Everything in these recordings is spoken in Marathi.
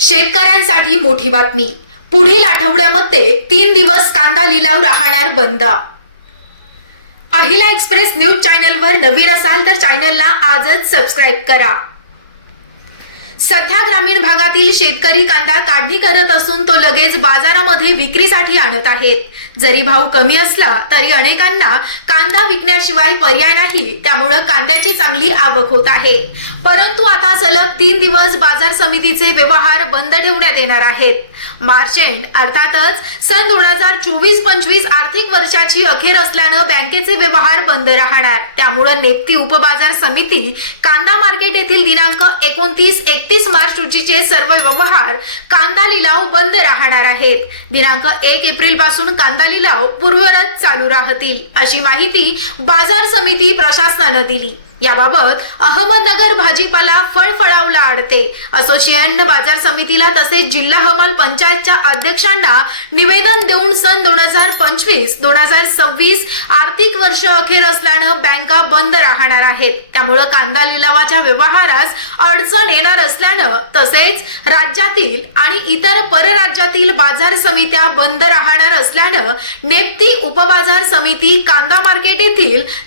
शेतकऱ्यांसाठी मोठी बातमी. पुढील आठवड्यामध्ये तीन दिवस कांदा लिलाव राहणार बंद. अहिला एक्सप्रेस न्यूज चॅनलवर नवीन असाल तर चॅनलला आजच सबस्क्राईब करा. सध्या ग्रामीण भागातील शेतकरी कांदा काढणी करत असून तो लगेच बाजारामध्ये विक्रीसाठी आणत आहेत. जरी भाव कमी असला तरी अनेकांना कांदा विकण्याशिवाय पर्याय नाही त्यामुळे कांद्याची चांगली आवक होत आहे. परंतु आता सलग तीन दिवस बाजार समितीचे व्यवहार बंद ठेवण्यात येणार आहेत. मार्च एंड अर्थातच सन दोन हजार चोवीस पंचवीस आर्थिक वर्षाची अखेर असल्यानं बँकेचे व्यवहार बंद राहणार. त्यामुळे नेप्ती उपबाजार समिती कांदा मार्केट येथील दिनांक एकोणतीस एकतीस मार्च रोजीचे सर्व व्यवहार कांदा लिलाव बंद राहणार आहेत. दिनांक एक एप्रिलपासून कांदा लिलाव पूर्ववत चालू राहतील अशी माहिती बाजार समिती प्रशासनानं दिली. याबाबत अहमदनगर भाजीपाला फळफळावला आडते. असोसिएशन बाजार समितीला तसेच जिल्हा हमाल पंचायतच्या अध्यक्षांना निवेदन देऊन सन दोन हजार पंचवीस दोन हजार सव्वीस आर्थिक वर्ष अखेर असल्यानं बँका बंद राहणार आहेत. त्यामुळं कांदा लिलावाच्या व्यवहारास अडचण येणार असल्यानं तसेच राज्यातील आणि इतर परराज्यातील बाजार समित्या बंद राहणार असल्यानं नेप्ती उपबाजार समिती कांदा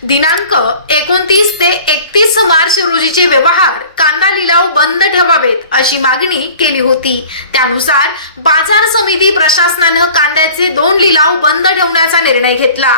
दिनांक एकोणतीस ते एकतीस मार्च रोजीचे व्यवहार कांदा लिलाव बंद ठेवावेत अशी मागणी केली होती. त्यानुसार बाजार समिती प्रशासनानं कांद्याचे दोन लिलाव बंद ठेवण्याचा निर्णय घेतला.